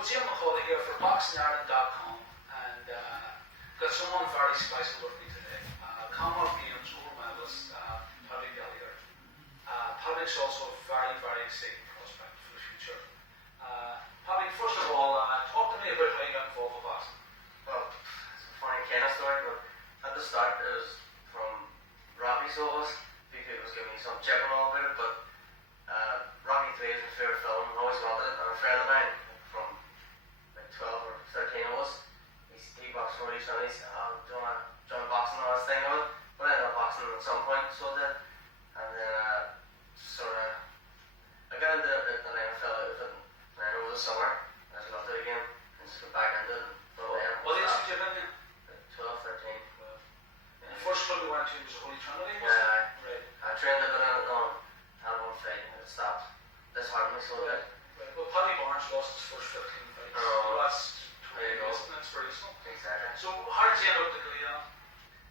it's Eamon McAuley here for BoxingIreland.com, and got someone very special with me today. Commonwealth Games gold medalist Paddy. Paddy's also a very, very exciting prospect for the future. Paddy, first of all, talk to me about how you got involved with boxing. Well, it's a funny kind of story, but at the start it was from Rocky, so it was. People was giving me some chip and all about it, but Rocky 3 is my favourite film, I always wanted it, and a friend of mine from like 12 or 13 of us, he boxed for each other, he said, oh, do you want to join boxing and all this thing of it? But I ended up boxing at some point, so I did, and then I got into it and then I fell out of it, and then over the summer, I just loved it again, and just got back into it, and What age did you have in? 12, 13. The first club you went to was Holy Trinity, was Yeah, it? Right. I trained a bit on it, had one fight, and it stopped. Disheartened me so a bit. Right. Well, Paddy Barnes lost his first 15 fights. Oh, Well, that's there you go. inspirational. Exactly. So, how did you end up to Gleann?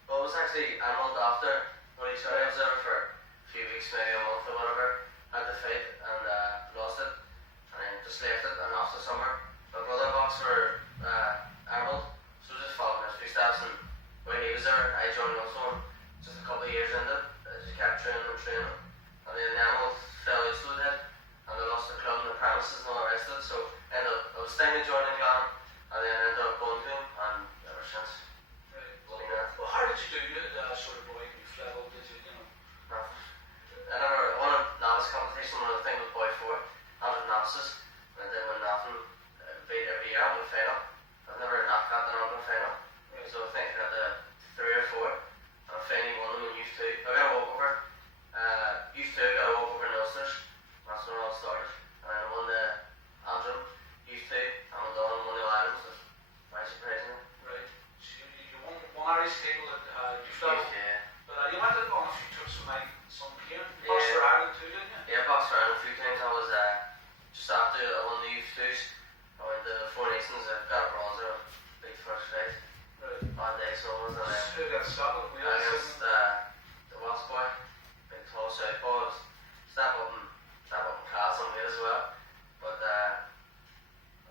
Well, it was actually a month after when he started. I was there for a few weeks, maybe a month or whatever. Had the fight and lost it, and then just left it. And after summer, my brother boxed for Arnold, so just following his footsteps. And when he was there, I joined also. Just a couple of years into it, I just kept training, and then Arnold fell out so did, and they lost the club and the premises and all the rest of it. So I was thinking of joining Gleann, and then I ended up going to him, and ever since. Right. Loving it. Well, how did you do it sort of boy youth level? Did you, I never won a novice competition when I think it was boy 4. I was novices, and I did win nothing. Beat every year, I won a final. I've never knocked that and I won a final. Right. So I think I had 3 or 4, and I finally won them in youth 2. I got a walkover. Youth 2 got a walkover in Ulsters. That's when it all started. And then I won the Antrim youth 2, and I went on and won the All-Ireland. So very surprising. Right. So you won one Irish title at youth level. Yeah. But you went on a few trips with my son Gleann. You boxed for Ireland too, didn't you? Yeah, I boxed for Ireland a few times. I was just after I won the youth 2s. I went to the Four Nations. I got a bronze. I beat the first fight. Right. Bad day, so it was. Who got Scotland? Against the Welsh boy, big tall southpaw. Step up in class on weight as well. But I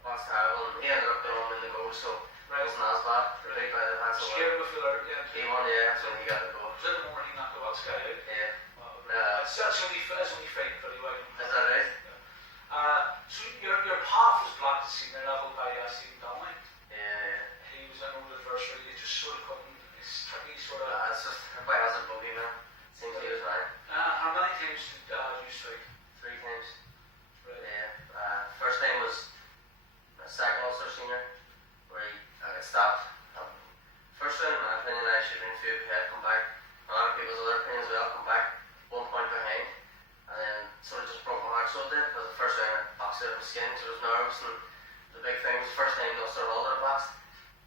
boxed terrible, and he ended up going in the goal, so it wasn't as bad. Big by the pencil. Scared him a few out again. He won, yeah, so he got the goal. Was that the moment he knocked the Welsh guy out? Yeah. That's only fighting pretty well. Is that right? So your path was blocked at senior level by Stephen Donnelly. Yeah. He was an old adversary. You just sort of couldn't. It's tricky, sort of. It's just everybody has a bogey, man. Seems he was mine. How many times did you strike? 3 times. Right. Yeah. First time was my second Ulster senior, where I got stopped. First round, in my opinion, I should have been 2 ahead, come back. A lot of people's other opinions as well, come back 1 point behind. And then sort of just broke my heart so it did, because the first round I boxed out of my skin, so I was nervous. And the big thing was the first time in Ulster World that I boxed.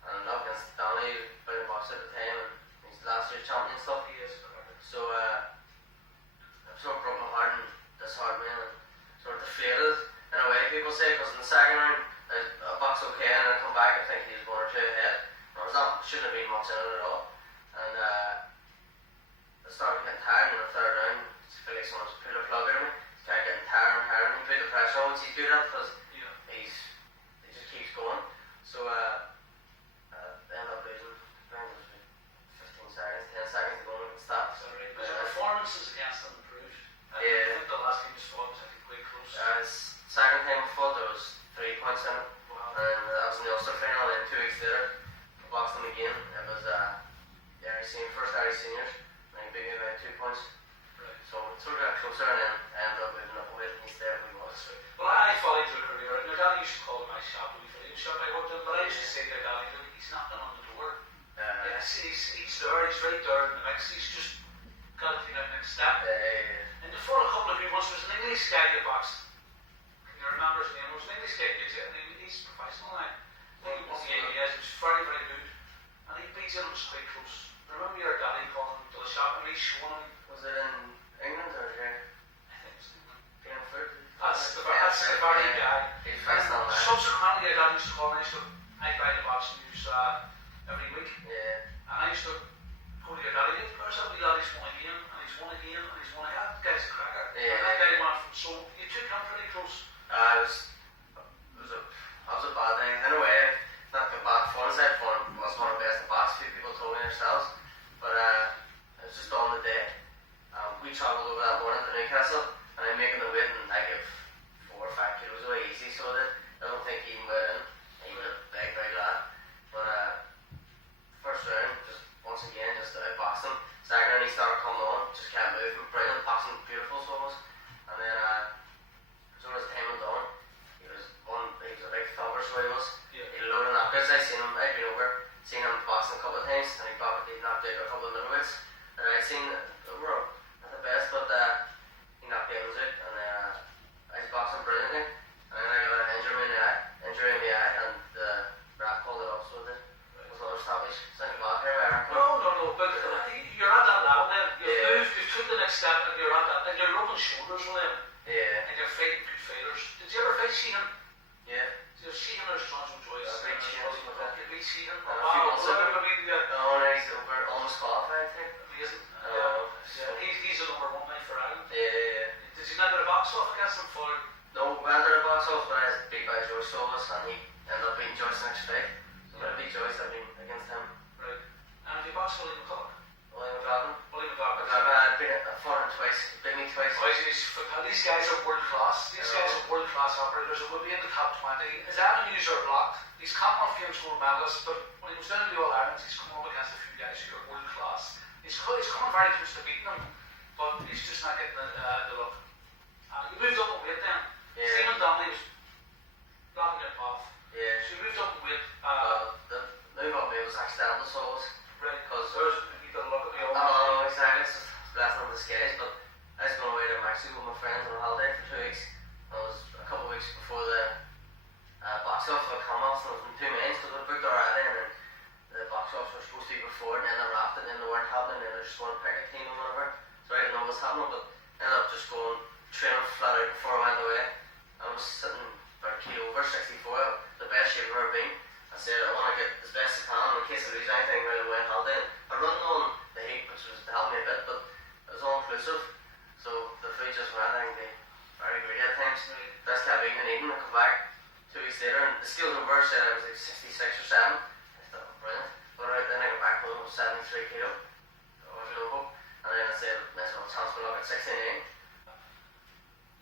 And up against Donnelly, who played box at the time, and he's last year's champion and stuff. He is correct. So I sort of broke my heart and disheartened me, and sort of deflated in a way, people say, because in the second round I boxed okay, and I come back, I think he was 1 or 2 ahead. I was not, shouldn't have been much in it at all. And I started getting tired in the third round. I feel like someone's put a plug in me. Started getting tired and tired, and he put the pressure on once he do that, because he just keeps going. So I ended up losing. I think it was 15 seconds, 10 seconds to go and stop. Is that right? Because your performances against them improved. I think the last time you fought was quite close. Second time I fought, there was 3 points in it. Wow. And that was in the Ulster final, and then 2 weeks later, I boxed him again. It was first Irish seniors, and he beat me by 2 points. Right. So it sort of got closer, and then I ended up moving up a weight, and he stayed where he was. Well, I followed your career, and your daddy used to call it my shop, shop I worked in, but I used to say to your daddy, he's knocking on the door. He's there, he's right there in the mix, he's just got to take that next step. And before a couple of few months, there was an English guy that boxed. Can you remember his name? It was an English guy, and he's professional now. He won the ABS, he was very, very good. And he beats him, it was quite close. I remember your daddy calling him to the shop, and he's showing him. Was it in England or here? I think it was in England. That's the very guy. He's professional now. Subsequently, your dad used to call me, I'd buy the boxing news every week. Yeah. And I used to go to your daddy, where's that wee lad, he's won again, and he's won again, and he's won again. That guy's a cracker. Yeah. And that guy went from, so you took him pretty close. I was a bad I'd been over, seen him boxing a couple of times, and he knocked out a couple of middleweights. And I'd seen they were at the best, but he knocked the others out, and I was boxing brilliantly. And then I got an injury in the eye, and the ref called it off, so it was another stoppage. Sounds bad here, I reckon. No, but you're at that level then. You've took the next step, and you're at that, and you're rubbing shoulders with him. Yeah. And you're fighting good fighters. Did you ever fight Sheehan? Yeah. You're Sheehan or Johnson Joyce? I beat Sheehan. You beat Sheehan? A few months ago. No, he's over, almost qualified, I think. Amazing. Yeah. He's the number one man for Ireland. Yeah. Did you not get a box off against him for? No, I ended a box off, but I was beat by Joyce Solis, and he ended up beating Joyce the next fight. So when I beat Joyce, I've been against him. Right. And have you boxed William McAuley? William McAuley. I fought him twice. He beat me twice. These guys are world class. These guys are world class operators. It would be in the top 20. His avenues are blocked. He's Commonwealth Games gold medalist, but when he was down to the All Irelands, he's coming up against a few guys who are world class. He's coming very close to beating them, but he's just not getting the look. He moved up in weight then. Yeah. Stephen Donnelly was blocking your path. Yeah. So he moved up in weight. The move up me was accidental, so it was. Right. Because you got a look at me all. Oh, exactly. It's just a blessing in disguise, but I was going away to Mexico with my friends on a holiday for 2 weeks. It was a couple of weeks before the box office would come off, so it was in 2 minutes because we booked already, and then the box office was supposed to be before, and then they wrapped it, and then they weren't happening, and they just going to pick a team or whatever. So I didn't know what was happening, but I ended up just going training flat out before I went away. I was sitting about a kilo over, 64, the best shape I've ever been. I said I want to get as best as I can in case I lose anything right away on holiday. I run on the heat, which was to help me a bit, but it was all inclusive. So the food just went, I think, very greedy at times. Best kept eating and eating. I come back 2 weeks later, and the scales over said I was like 66 or 7. I thought, brilliant. But right then I got back home, I was 73 kilo. I was no hope. And then I said, let's have a chance for luck at 69.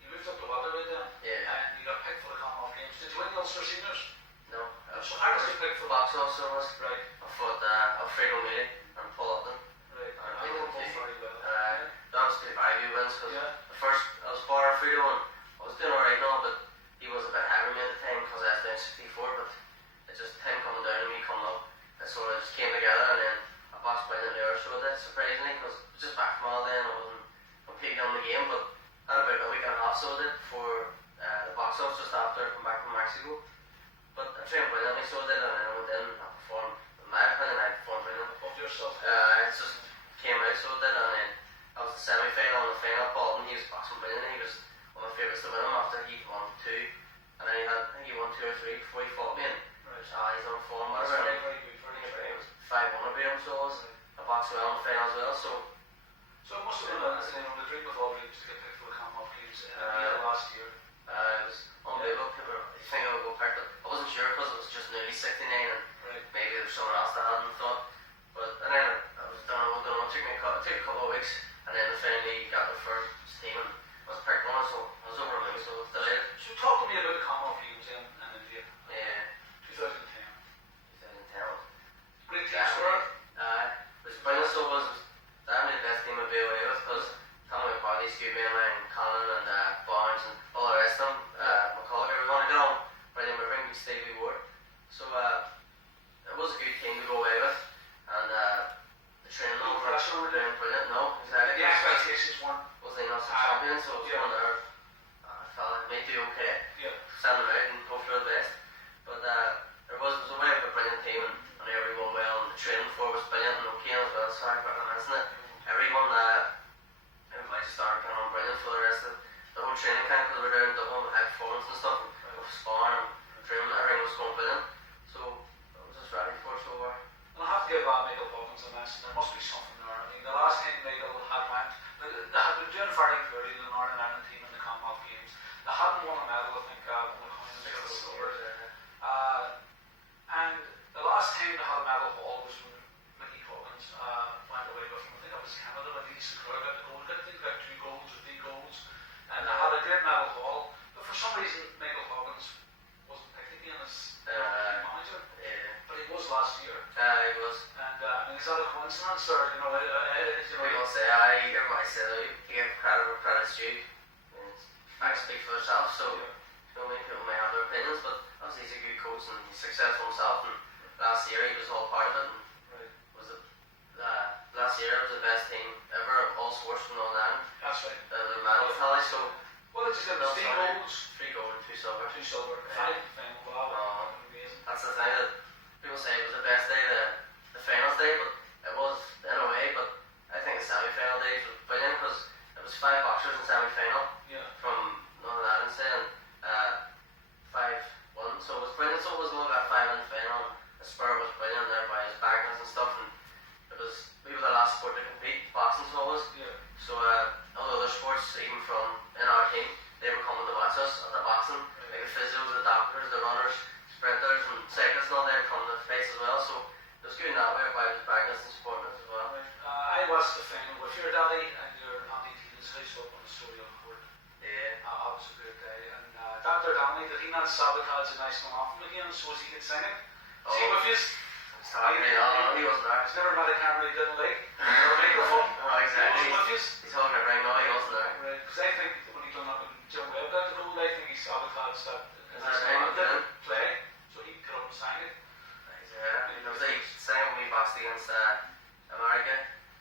You moved up to welterweight then? Yeah. And you got picked for the Commonwealth Games. Did you win the Ulster Seniors? No. So how was you picked for box officer was? Right. I fought Alfredo Mealy and Paul Upton. Right. I they were both very well. That was two very good wins because the first I was bar Alfredo and I was doing alright now, but he was a bit heavy me at the time because I was down 64, but it just him coming down and me coming up, it sort of just came together, and then I boxed by the there, so it did, surprisingly, because I was just back from all day and I wasn't completely on the game, but I had about a week and a half so I did before the box office just after I come back from Mexico. But I trained brilliantly, so I did, and then I went in and I performed. In my opinion, I performed brilliantly. Of yourself? It just came out, so it did, and then I was the semi-final and the final. Paul, and he was boxing brilliantly. He was one of my favourites to win him after he won 2. And then I think he won 2 or 3 before he fought me. And he's on form, whatever. Very, very good, very good. It was 5-1 I beat him, so I was a boxer well in the final as well, so. So it must have been the dream of all dreams to get picked for the Commonwealth Games last year. It was unbelievable. People think I would go pick, but I wasn't sure because it was just nearly 69 and maybe there was someone else that I hadn't thought. But and then I was done. It took a couple of weeks, and then I finally got the first team and I was picked one, so I was over the moon, so I was delighted. So talk to me about the Commonwealth Games in India. Yeah. 2010. 2010. Great team score. It was brilliant, so it was definitely the best team I'd be away with because Tommy McAuley, Stu Mainline, Conlon and Barnes and all the rest of them, McCullough, everyone, get on. Brilliant, we bring Stevie Ward. So it was a good team to go away with, and the training were doing brilliant. No, exactly. The expectations weren't. Was they not champions? So it was one there. I felt like may do okay. Yeah. Send them out and hope for the best. But it was a way of a brilliant team, and everyone well, and the training for was brilliant and okay as well. Sorry for announcing it. Everyone everybody started getting on brilliant for the rest of the whole training camp because we were doing double and high performance and stuff, and sparring and training, everything was going brilliant. So I was just ready for it. So And I have to give Michael Hawkins a mention. There must be something there. I mean, the last time Michael had went, they had been doing very poorly in the Northern Ireland team in the Commonwealth Games. They hadn't won a medal, I think, when the coins were silver. And the last time they had a medal haul was when Mickey Hawkins went away with him. I think that was Canada when Lee Sinclair got the gold. I think they got 2 golds or 3 golds. And they had a great medal haul. But for some reason, Michael Hawkins wasn't picked again as manager. yeah. But he was last year. He was. And I mean, is that a coincidence, or People say, everybody says you give credit where credit's due. Facts speak for themselves, so people may have their opinions, but obviously he's a good coach and he's successful himself, and last year he was all part of it. And Right. was it last year it was the best team ever of all sports from Northern Ireland. That's right. The medal tally. So Well, it's just got 3 gold and 2 silver. 2 silver, Yeah. 5 in the final. Wow, amazing. That's the thing that people say it was the best day, the finals day, but it was in a way. But I think the semi-final day was brilliant because it was 5 boxers in semi-final Yeah. from Northern Ireland, saying 5-1. So it was brilliant. So it was more about 5 in the final. The spur was brilliant there by his backers and stuff, and we were the last sport to compete. Boxing so was. Yeah. So all the other sports, even from in our team, they were coming to watch us at the boxing. Like the physios, the doctors, the runners, sprinters, and cyclists, and all they were coming to the face as well. So it was good in that way by the backers and supporting us as well. I watched the final with your daddy and your Auntie Tina's house up on the story on court. Yeah. That was a great day. And Dr. Donnelly, did he not sabotage a nice one off him again so as he could sing it? Oh. See, with his... He wasn't there. He's never met a camera he didn't like. Or a microphone. Oh, exactly. He was with his... He's holding a ring, no, he wasn't there. Right, because I think when he done that when Jim Webb got the goal, I think he sabotaged that. Is that right? He didn't play, so he could up and sang it. Yeah. There was a saying when we boxed against America,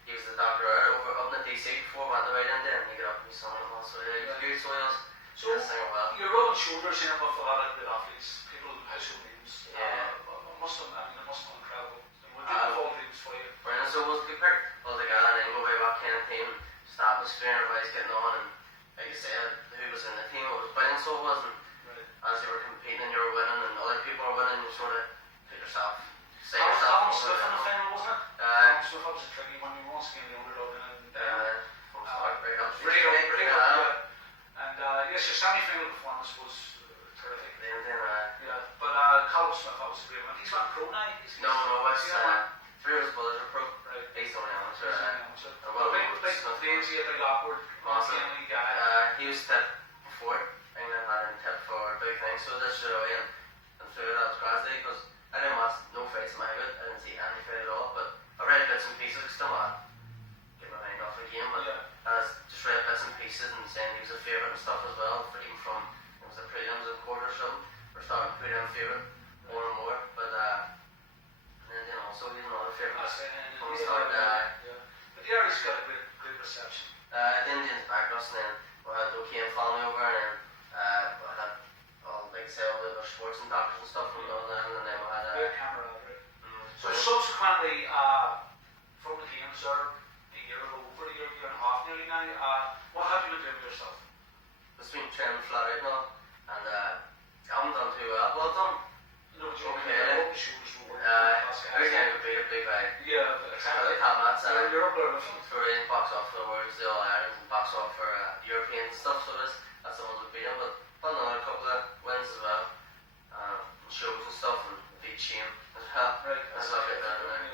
he was the doctor over up in the DC before we went to right into, and he got up and he sung it and all. So yeah, he was good, so he was singing well. You're rubbing shoulders here with a lot of good athletes, people with household names. Yeah. It must have been incredible. We're doing all dreams for you. Brilliant. So it was good pick all together and then go way back in the team, just atmosphere, everybody's getting on, and like you said, who was in the team, it was brilliant, so it was. And as you were competing and you were winning and other people were winning, you sort of put yourself, say yourself. Colin Smith in the final, wasn't it? Colin Smith, that was a tricky one. You were once again the underdog and from start, very up. And yes, your semi-final performance was terrific. Yeah, but Colin Smith, that was a great one. He's went pro now. No, it's 3 of his brothers are pro. Right. He's only amateur. Big awkward, family guy. He was tipped before. England had him tipped for big things, so this straight away and through that was crazy because I didn't watch no fights in my head. I didn't see any fight at all, but I read bits and pieces. Still not get my mind off the game, but I just read bits and pieces and saying he was a favourite and stuff as well. Even from it was the prelims and quarters, something. We're starting to put him favourite more and more, but and then also he's another favourite. From the start, but the Irish got a great reception. The Indians backed us, and then we had O'Kane family over, and then we had all, like I say, all the other sports and doctors and stuff from London, and then we had great camaraderie. So subsequently, from the games there, a year and a half nearly now, what have you been doing with yourself? It's been training flat out now, and I haven't done too well. Well, I've done okay. Every time I beat a big guy. Yeah, exactly. You're up there for box off for the Worlds, the All Irelands, and box off for European stuff, so that's the ones we beat him. But I've done another couple of wins as well, shows and stuff, and beat Shane as well. Right, that's what I done.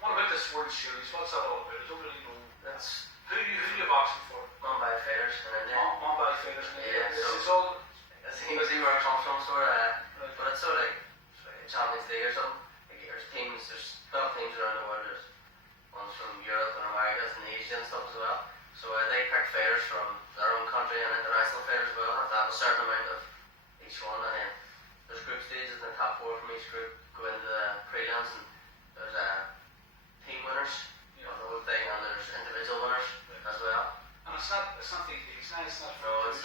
What about this World Series? What's that all about? I don't really know. That's who you boxing for? Mumbai fighters in India. Mumbai fighters in India. Yeah, so it's all. I think see where it comes from, sort of. But it's sort of like Champions League or something. Like there's 12 teams around the world. There's ones from Europe and Americas and Asia and stuff as well. So they pick fighters from their own country and international fighters as well. Have to have a certain amount of each one, and then there's group stages, and the top 4 from each group go into the prelims, and there's team winners of the whole thing, and there's individual winners as well. And it's not DTs now. It's not. No, it's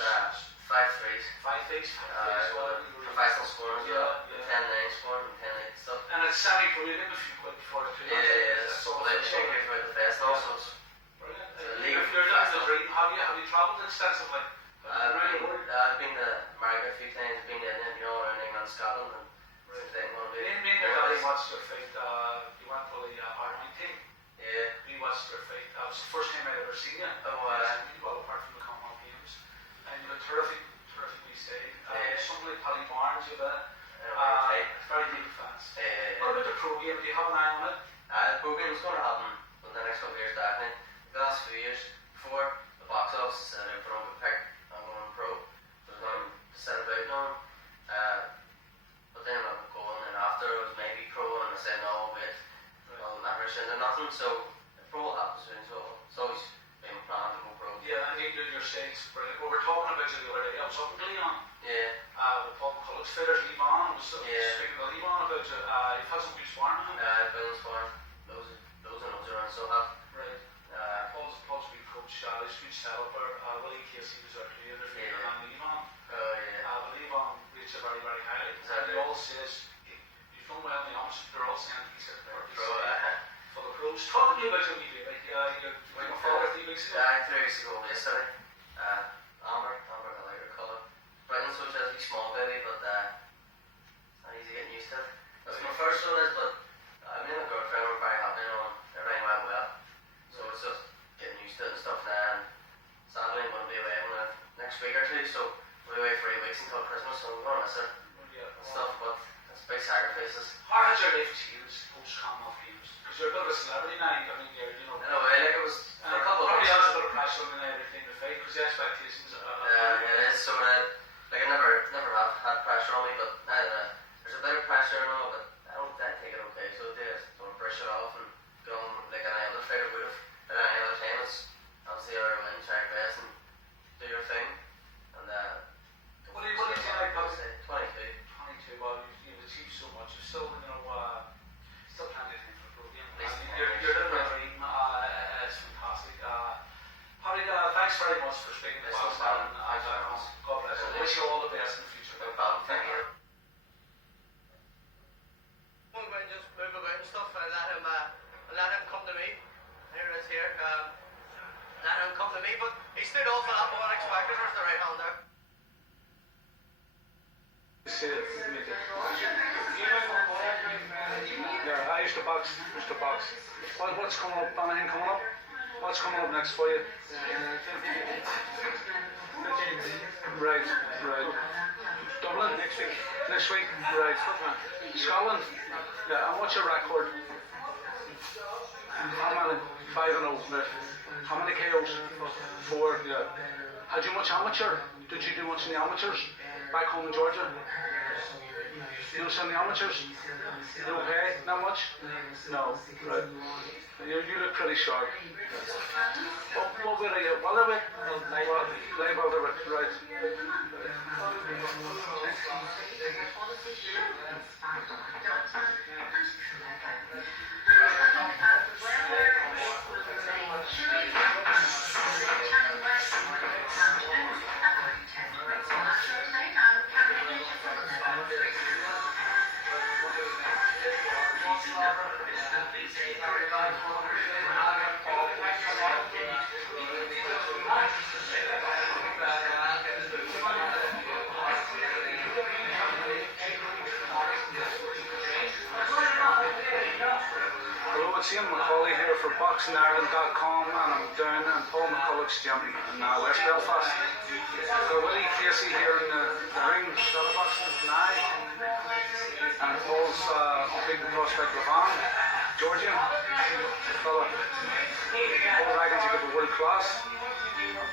5-3s. 5-3s. Professional scoring as well. 10-9 scoring and 10-8 stuff. And it's semi-pro. You get a few quid before it. That's all they take about the best also. Brilliant. If you're down to the dream, have you travelled extensively? I've been to America a few times. I've been to India, around England, Scotland, and me and your daddy watched your fight. You went for the Iron team. Yeah. We watched your fight. That was the first time I'd ever seen you. Well, apart from the Commonwealth Games, and you had a terrific stay. Somebody like Paddy Barnes, you bet. Very deep fans. What about the pro game? Do you have an eye on it? The pro game is going to happen in the next couple of years, definitely. The last few years before the box office said if I don't get picked, I'm going pro. So I was going to set about now. But then I was going, and after it was maybe pro, and I said no, wait, I'll never send to nothing. So the pro will happen soon. So it's always been planned to go pro. Yeah, and you did your states. Brilliant. We were talking about you the other day. I was up in Gleann. Yeah. With Paul McCullough's fitter, Eamon, was speaking to Eamon about it. You've had some good sparring with him. I've been sparring loads around, so have. Right. Paul's a good coach. He's a good setuper. Willie Casey was our creator for Eamon. Oh, yeah. But Eamon rates it very, very highly. Exactly. And he all says, you've done well in the arms, they're all saying he's a pro. For the pros. Talk to me about your wee baby. You're my father 3 weeks ago. 3 weeks ago yesterday. Amber, I like her colour. Brendan's so she's a small baby, but it's not easy getting used to it. That's my first one is, but me and my girlfriend were very happy, everything went well. So it's just getting used to it and stuff now. And sadly, I'm going to be away next week or two, so we'll be away for 8 weeks until Christmas, so I'm going to miss her and stuff, but it's big sacrifices. How has your life changed post-Commonwealth Games? Because you're a bit of a celebrity now. I mean, In a way, like it was for a couple of probably weeks. has a bit of pressure on everything to fight because the expectations It is sort of like I never have had pressure on me, but there's a bit of pressure and all, but I take it okay. So I don't brush it off and go on like any other fighter would have at any other time. It's obviously our win, try your best and do your thing. And what do you think like about 22? 22, well, you've achieved so much. You're still, still plenty of things for pro game. You're living a dream. It's fantastic. Paddy, thanks very much for speaking to us. God bless you. I wish you all the best in the future. Thank you. I'm going to just move about and stuff and let him come to me. Here it is here. Let him come to me, but he stood off a lot more than expected. There's the right hand there. Yeah, I used to box. What's coming up? Anything coming up? What's coming up next for you? Right. Dublin next week. Right. Scotland. Yeah. And what's your record? How many? 5-0. Right. How many KOs? 4. Yeah. Had you much amateur? Did you do much in the amateurs back home in Georgia? You know some of the amateurs? You okay? Not much? No. Right. You look pretty sharp. What weight are you? Welterweight? Light welterweight. Right. It's Eamon McAuley here for BoxingIreland.com, and I'm down in Paul McCullough's gym in West Belfast. Willie Casey here in the ring, boxing now, and Paul's big prospect Gleann, Georgian fella. Paul reckons he could be world class.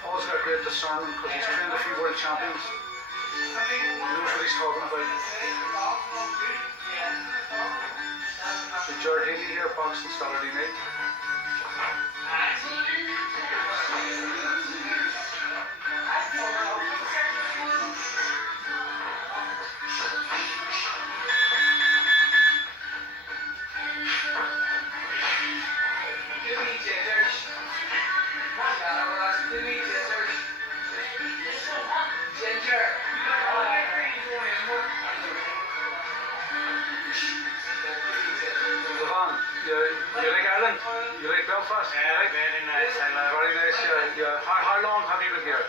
Paul's got great discernment because he's trained a few world champions. He knows what he's talking about. Jared Healy here, boxing Saturday night. You like Ireland? You like Belfast? Yeah, very nice. I love it. Very nice, yeah. How long have you been here?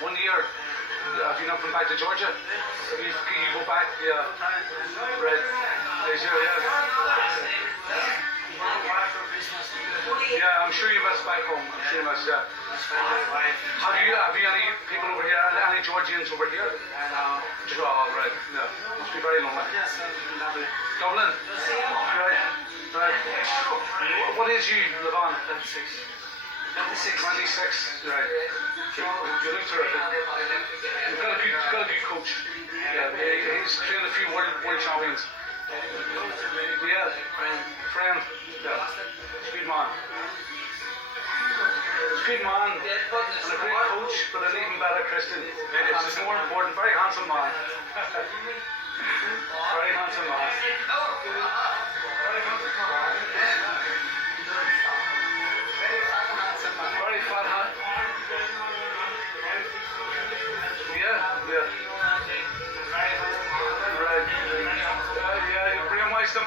1 year. Have you not been back to Georgia? You go back, yeah. Right. Yeah, I'm sure you miss back home. I'm sure you miss, yeah. Have you any people over here, any Georgians over here? Oh, right. Yeah. Must be very lonely. Dublin? Right. What is you, Levon? 26. 26, right. You look terrific. You've got a good coach. Yeah, he's trained a few world champions. Yeah, friend. Yeah, good man. He's a good man and a great coach, but an even better Christian. And it's more important, very handsome man. Very handsome man. Very fat hat. Yeah. Right. Yeah, you brainwashed him.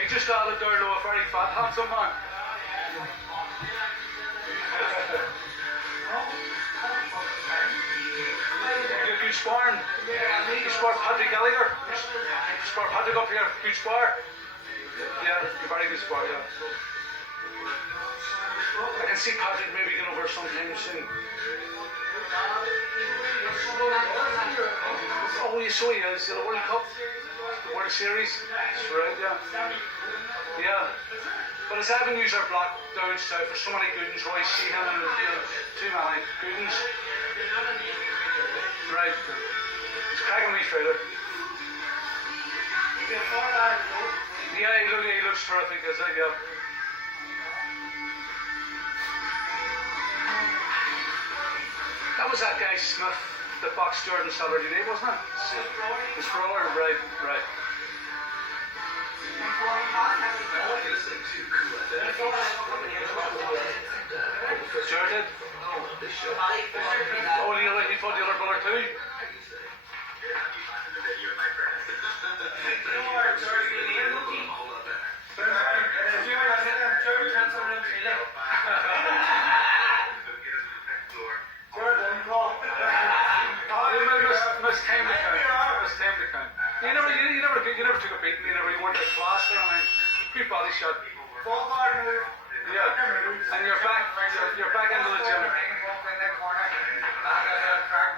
He just added there, though, a very fat, handsome man. Good sparring. You spar Paddy Gallagher. You spar Paddy up here. Good spar. Yeah, very good spar, yeah. I can see Paddy maybe going over sometime soon. Oh, you saw he is. The World Cup. The World Series. That's right, yeah. Yeah. But his avenues are blocked down south for so many goodings. Roy Sheehan and too many goodings. Right. He's cracking me through it. Yeah, he looks terrific, is it? Yeah. That was that guy Smith that boxed Jordan Saturday night, wasn't it? The sprawler, right. Sure did. Oh, he fought the other brother too. You never took a beating, you weren't a class or anything. Good body shot. Yeah. And you're back into the gym.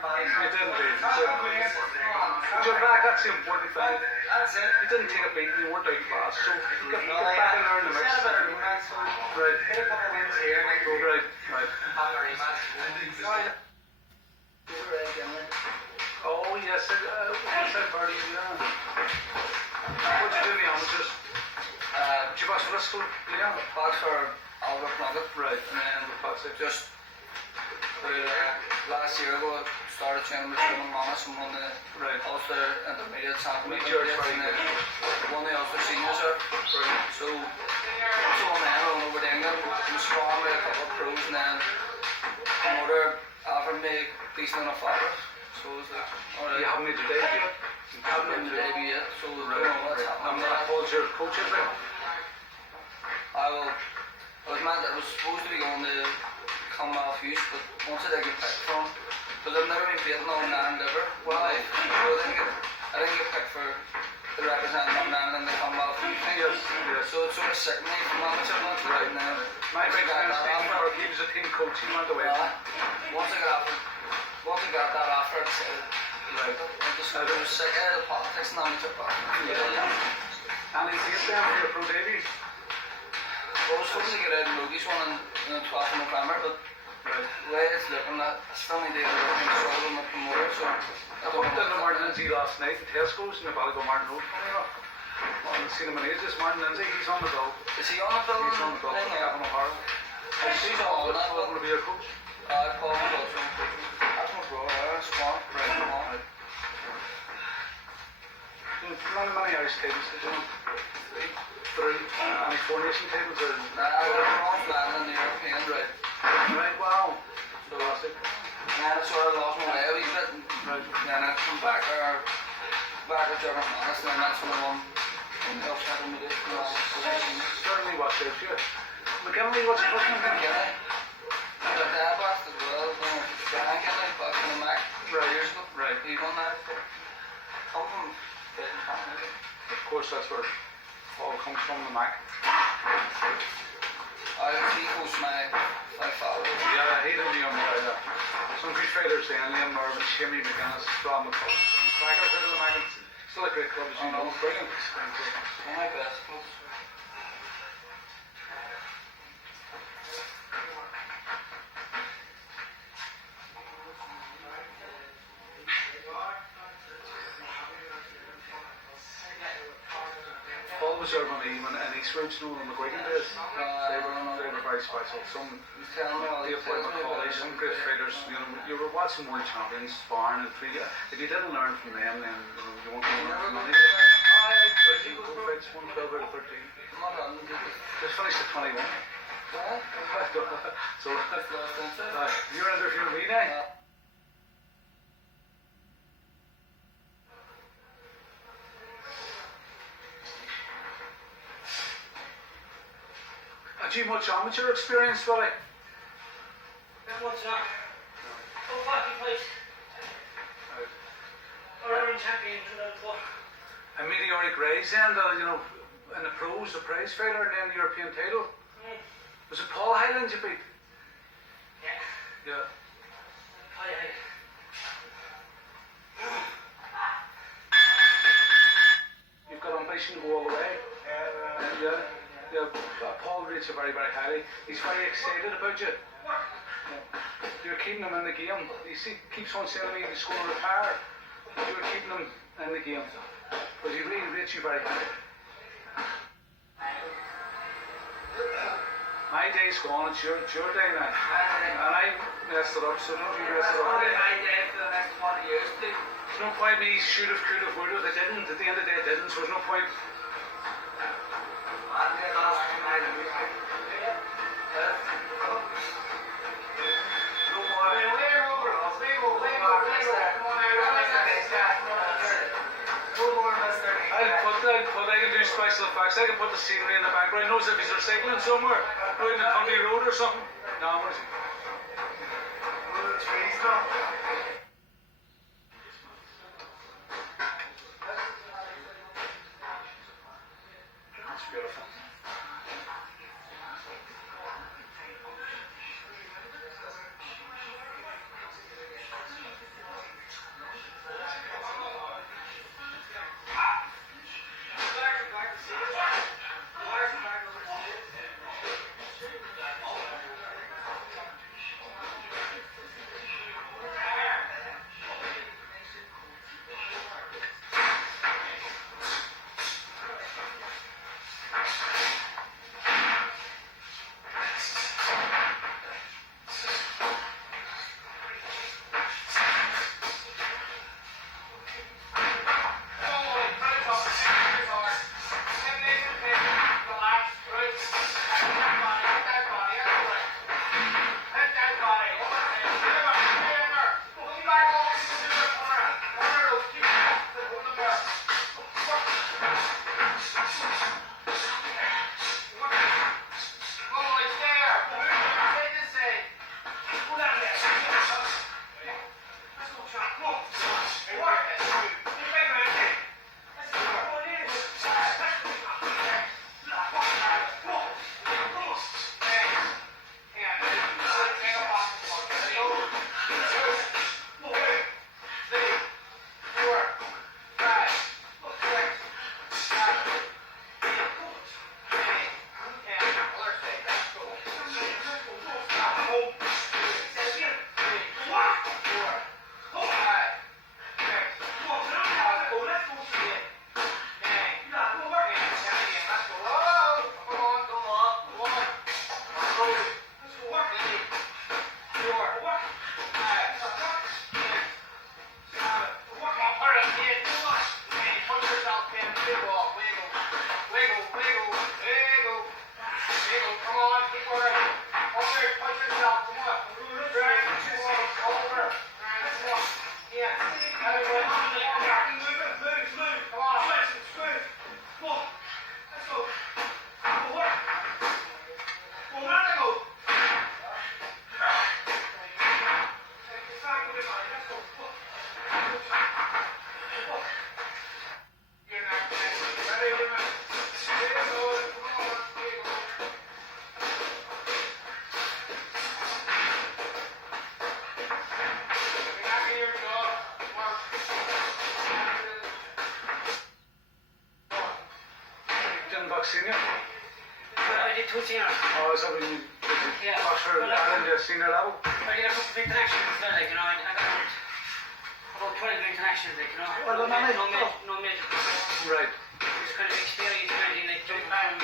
You didn't beat. You're back, that's the important thing. That's it. You didn't take a beating, you weren't out class. So get back in there in the mix. Right. Oh yes, Paddy, yeah. What'd you do in the amateurs? Did you box for this school? Yeah. Box for Albert Nugget. Right. And then the box it. Just last year ago, I started training with Eamon McAuley and won the Ulster Intermediate Champion. Won the Ulster Seniors there. So on then I went over to England, was strong with a couple of pros, and then promoter offered me decent enough offers. So it was like, alright. You haven't made the debut yet? I haven't made the debut yet, so I don't know what's happening. How old's your coach, is it? I was supposed to be going to Commonwealth Youth, but once I did get picked from, because I've never been beaten on Nan Liver. Well, I didn't get picked for to represent Nan in the Commonwealth Youth thing. Yes. So it sort of sickened me from amateur match. Right. And then My big friend's he was a team coach, he went away. once I got that offer, I decided, I was sick of the politics and amateur boxing. And he's here then for your pro debut. I was hoping to get out in Rogies one on the 12th of November, but the way it's looking, I still need to get out and struggle with my promoter, so I bumped into Martin Lindsay last night in Tesco's in the Ballygo Martin Road. I haven't seen him in ages. Martin Lindsay, he's on the bill. Is he on the bill? He's on the bill for Gavin O'Hara. He's on that What bill. will be your coach? Paul McLaughlin. That's my brother, Spawn. Many Irish tables did you know? Three. Any Four Nation tables or? We're on flying in the European, right? Right, wow. So that's it. And then I sort of lost my way a wee bit, and then I come back to German Manus, and then that's when I won the upset in the day. Certainly watch out for you. McAuley, what's your question? McAuley. I got that back as well, Brian Kelly, back in the Mac. Years ago. Right. He won that. Come from Of course, that's where it all comes from, the Mac. He coached my father. Yeah, he did Liam Murray. Some good fighters then, Liam Mervyn, Shimmy McGuinness, Rob McCullough. Crackers out of the Mac. Still a great club, as you know. Brilliant. One of my best clubs. Paul was there when Eamon and Eastwood's known on the Gleann days. They were very special. Some Eamon McAuley, some great fighters. You know, you were watching world champions sparring and free. If you didn't learn from them, then you won't learn from any. 13 pro fights, 1 12 out of 13. Just finished at 21. So you're interviewing me now. Had you much amateur experience, Billy? What's that? Oh, Paddy place. Ireland champion 2004. And meteoric rise then, you know, in the pros, the prize fighter, and then the European title. Was it Paul Highland you beat? Yeah. Yeah. Paddy. You've got ambition to go all the way. Yeah. Paul rates you very, very highly. He's very excited about you. You're keeping him in the game. He keeps on saying to me he's going to retire. You're keeping him in the game. But he really rates you very highly. My day's gone, it's your day now. And I messed it up, so don't you mess it up. My day for the next 20 years, please. There's no point me should have, could have, would have. I didn't. At the end of the day, I didn't, so there's no point. I can do special effects. I can put the scenery in the background. Knows if he's recycling somewhere, out in the country road or something. No, what is he? That's beautiful. Senior? I did 2 seniors. Oh, is that when you box for Ireland at senior level? I did a couple of big connections as well, like, you know, I got about 12 internationals, like, you know. Well, no, man, no major. Right. It's kind of experience, really, like jumping from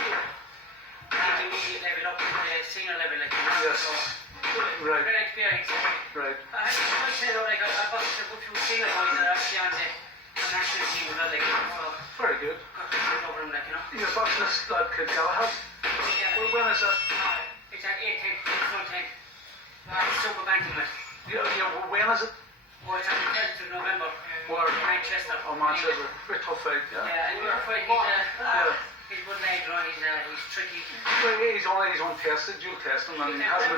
intermediate level up to the senior level, like, you know. Yes. So, Right. great experience. Right. I would say though, like, I've got a good few senior boys that are actually on the national team as well, like, you know. So, Very good. got to sit over them, like, you know. You're boxing this lad kid Galahad. Well, when is that? It's at 8:10, full time. Super bantamweight. Yeah, well, when is it? Oh, it's on the 10th of November. Where? Manchester. Oh, Manchester. Very tough fight, yeah. Yeah, and we're fighting, he's good leg, you know, he's tricky. Well, he's untested, you'll test him, and he hasn't.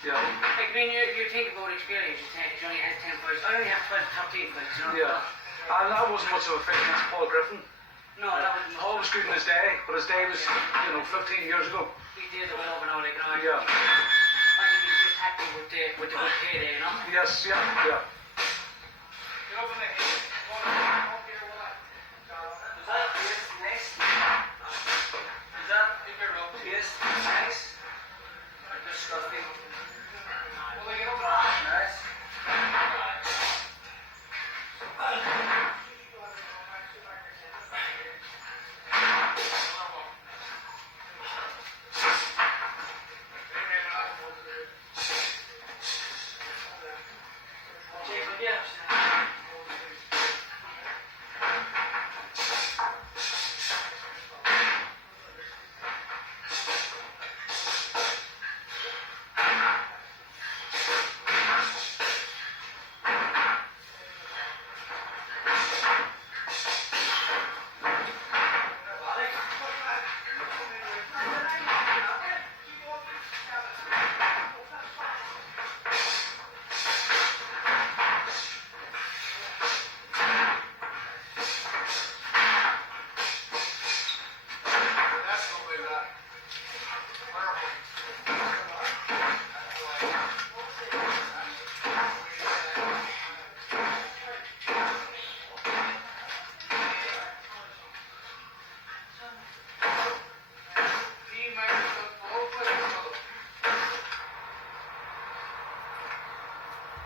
Yeah. Like, I mean, you think about experience, you think he only has 10 fights. I only have 12, 13 fights, you know. Yeah. And that wasn't much of a fight against Paul Griffin. No, that wasn't. Paul was good in his day, but his day was, 15 years ago. He did it well over now, like, you know. Yeah. I think he's just happy with the good payday, you know. Yes, yeah.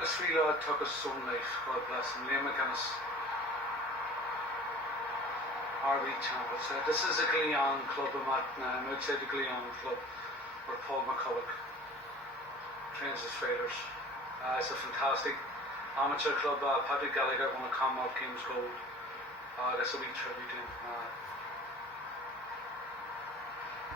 This wee lad took his own life, God bless him. Eamon McAuley, RB champion. So this is a Gleann club I'm at now. I'm outside the Gleann club where Paul McAuley trains his fighters. It's a fantastic amateur club. Paddy won a Commonwealth Games gold. That's a wee tribute to him.